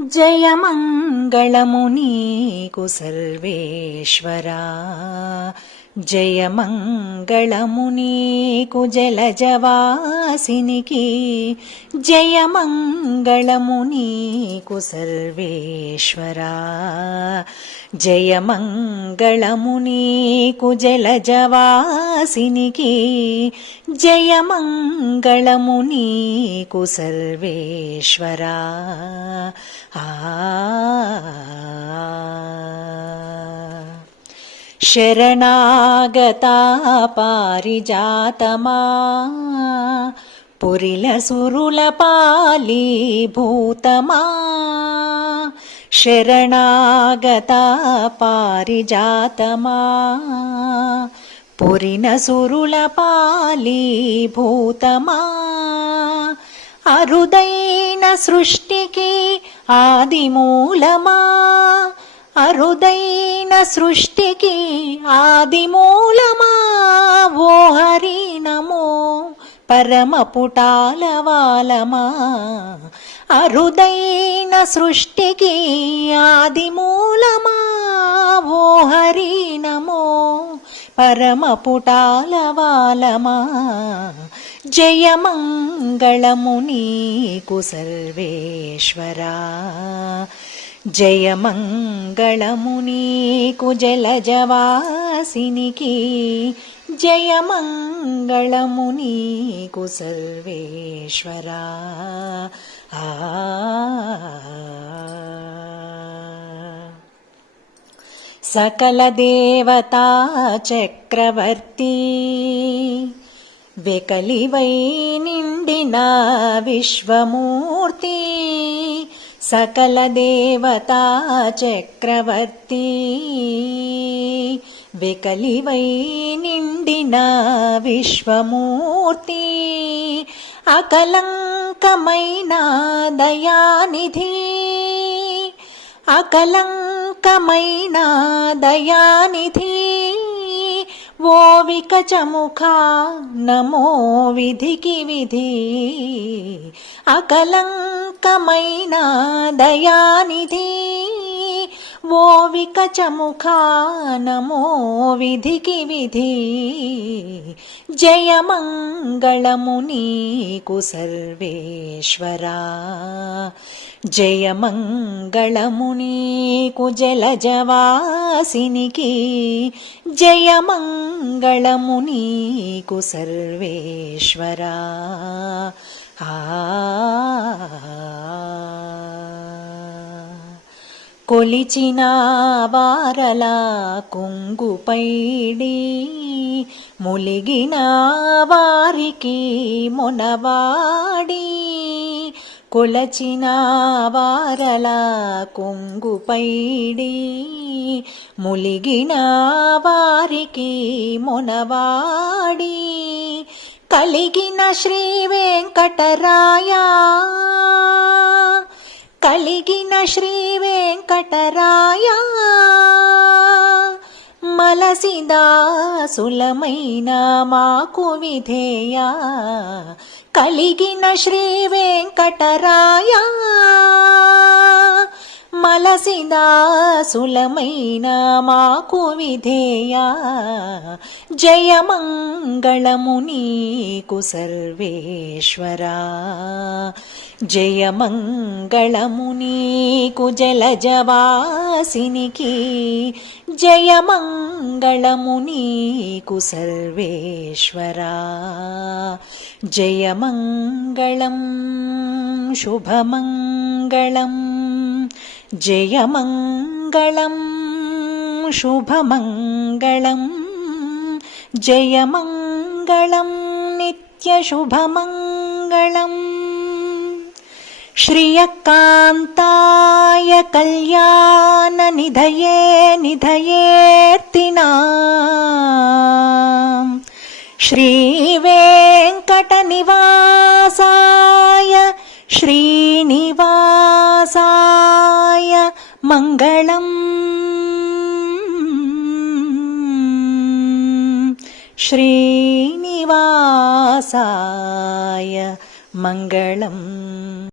జయమంగళము నీకు సర్వేశ్వరా. జయమంగళము నీకు వాసినికి జయమంగళము నీకు సర్వేశ్వరా. జయమంగళము నీకు జలజవాసినికి జయమంగళము నీకు సర్వేశ్వరా. ఆ శరణాగతా పారిజాతమా పురిల సురుల పాలీభూతమా శరణాగతా పారిజాతమా పురిన సురుల పాలీభూతమా అరుదైన సృష్టికి ఆదిమూలమా. అరుదైన సృష్టికి ఆదిమూలమా? ఓ హరి నమో పరమ పుటాలవాలమా అరుదైన సృష్టికి ఆదిమూలమా? ఓ హరి నమో పరమ పుటాలవాలమా జయమంగళము నీకు సర్వేశ్వరా. జయమంగళము నీకు జలజవాసినికి జయమంగళము నీకు సర్వేశ్వరా ఆ. సకల దేవతా చక్రవర్తి వెకలివై నిండిన విశ్వమూర్తి సకల దేవతా చక్రవర్తి వెకలివై నిండిన విశ్వమూర్తి అకలంకమైన దయానిధి అకలంకమైన దయానిధి ఓ వికచముఖ నమో విధికి విధి అకలంకమైన దయానిధి. ఓ వికచముఖ నమో విధికి విధి. జయమంగళము నీకు సర్వేశ్వరా. జయమంగళము నీకు జలజవాసినికి. జయమంగళము నీకు సర్వేశ్వరా. ఆ కొలిచిన వారల కుంగుపైడి ములిగిన వారికి మొనవాడి. కొలచిన వారల కొంగుపైడి ములిగిన వారికి మొనవాడి. కలిగిన శ్రీ వెంకటరాయా కలిగిన శ్రీ వెంకటరాయ. మలసిదాసులమైన మాకు విధేయ. కలిగిన శ్రీ వెంకటరాయ. మలసిదాసులమైన మాకు విధేయ జయమంగళము నీకు సర్వేశ్వరా జయమంగళము నీకు జలజవాసినికి జయమంగళము నీకు సర్వేశ్వరా జయమంగళం శుభమంగళం जयमङ्गलम् शुभमङ्गलम् जयमङ्गलम् नित्यशुभमङ्गलम्। श्रियकान्ताय कल्याणनिधये निधयेऽर्तिना। श्री മംഗളം. ശ്രീനിവാസായ മംഗളം.